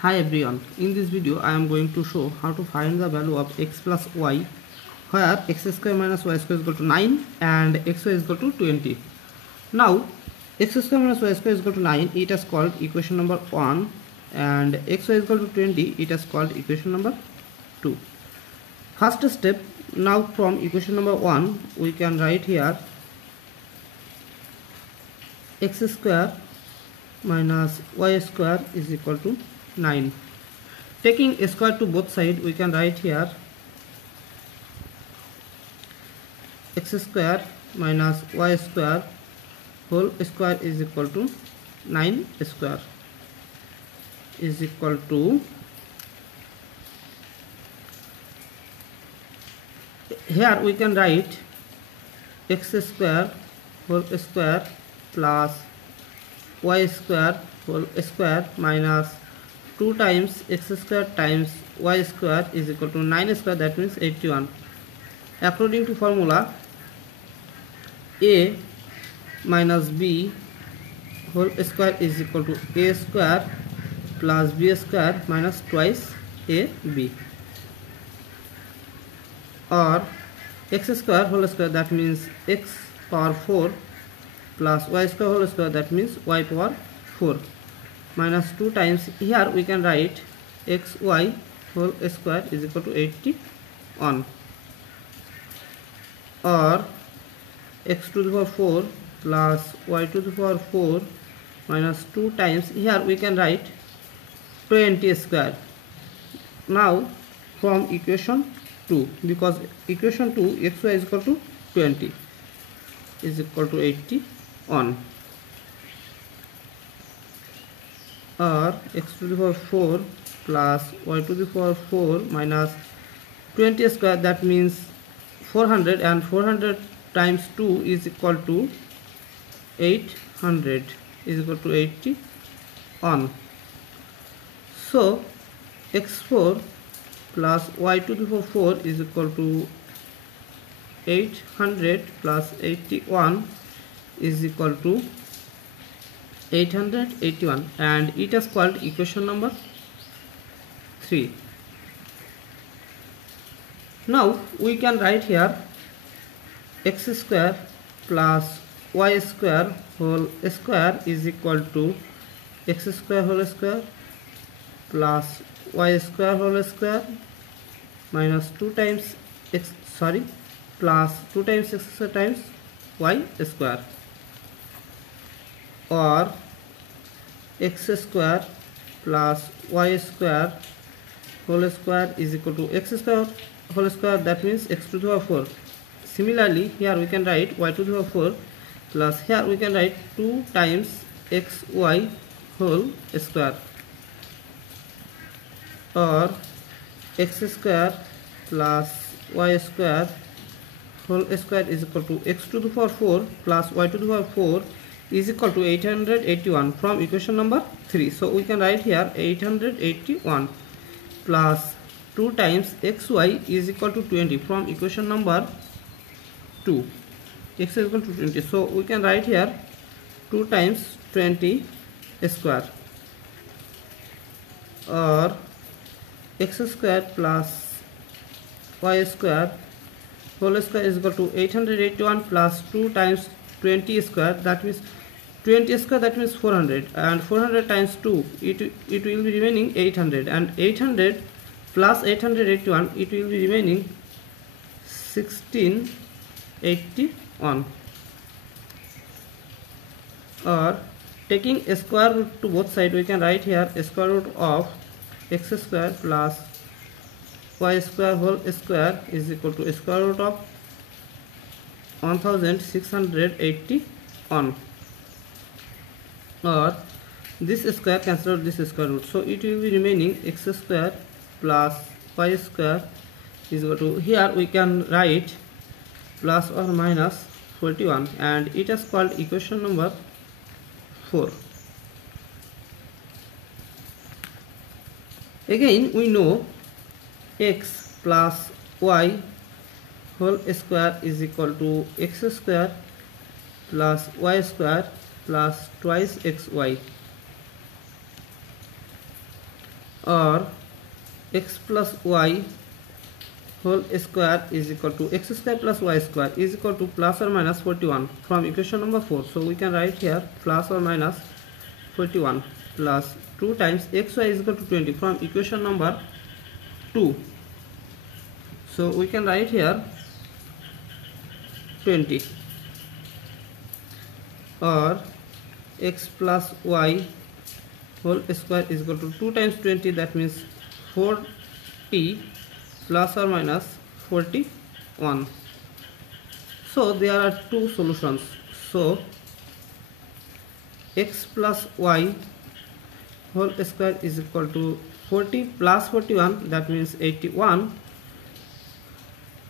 Hi everyone, in this video I am going to show how to find the value of x plus y where x square minus y square is equal to 9 and xy is equal to 20. Now x square minus y square is equal to 9, it is called equation number 1, and xy is equal to 20, it is called equation number 2. First step, now from equation number 1 we can write here x square minus y square is equal to 9. Taking a square to both sides, we can write here x square minus y square whole square is equal to 9 square is equal to, here we can write x square whole square plus y square whole square minus 2 times x square times y square is equal to 9 square, that means 81. According to formula, a minus b whole square is equal to a square plus b square minus twice a b, or x square whole square, that means x power 4 plus y square whole square, that means y power 4 minus 2 times, here we can write xy whole square is equal to 81, or x to the power 4 plus y to the power 4 minus 2 times, here we can write 20 square. Now from equation 2, because equation 2 xy is equal to 20 is equal to 81, or x to the power 4 plus y to the power 4 minus 20 square, that means 400, and 400 times 2 is equal to 800 is equal to 81. So x4 plus y to the power 4 is equal to 800 plus 81 is equal to 881, and it is called equation number 3. Now we can write here x square plus y square whole square is equal to x square whole square plus y square whole square minus 2 times plus 2 times x square times y square, or x square plus y square whole square is equal to x square whole square, that means x to the power 4. Similarly, here we can write y to the power 4 plus, here we can write 2 times xy whole square, or x square plus y square whole square is equal to x to the power 4 plus y to the power 4 is equal to 881 from equation number 3. So we can write here 881 plus 2 times xy is equal to 20 from equation number 2, x is equal to 20. So we can write here 2 times 20 square, or x square plus y square whole square is equal to 881 plus 2 times 20 square, that means 20 square, that means 400, and 400 times 2 it will be remaining 800, and 800 plus 881 it will be remaining 1681, or taking a square root to both sides, we can write here a square root of x square plus y square whole square is equal to a square root of 1681, or this square cancel out this square root, so it will be remaining x square plus y square is equal to, here we can write plus or minus 41, and it is called equation number 4. Again we know x plus y whole square is equal to x square plus y square plus twice xy, or x plus y whole square is equal to x square plus y square is equal to plus or minus 41 from equation number 4. So we can write here plus or minus 41 plus 2 times xy is equal to 20 from equation number 2. So we can write here 20 or x plus y whole square is equal to 2 times 20, that means 40 plus or minus 41. So there are two solutions. So x plus y whole square is equal to 40 plus 41, that means 81,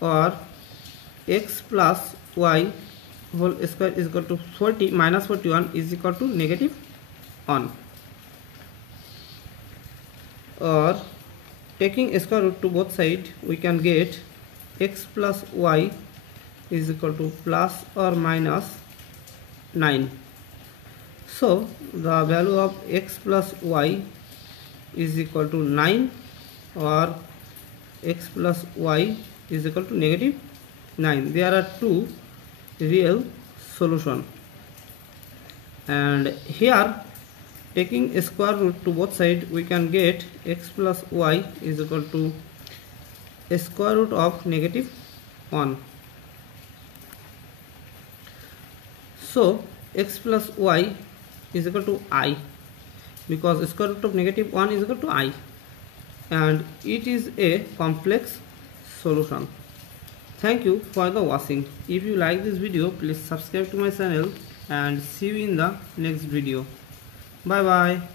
or x plus y whole square is equal to 40 minus 41 is equal to negative 1. Or taking square root to both sides, we can get x plus y is equal to plus or minus 9. So the value of x plus y is equal to 9, or x plus y is equal to negative 9. There are two real solutions, and here taking a square root to both sides, we can get x plus y is equal to a square root of negative 1. So x plus y is equal to I, because square root of negative 1 is equal to I, and it is a complex solution. Thank you for the watching. If you like this video, please subscribe to my channel, and see you in the next video. Bye bye.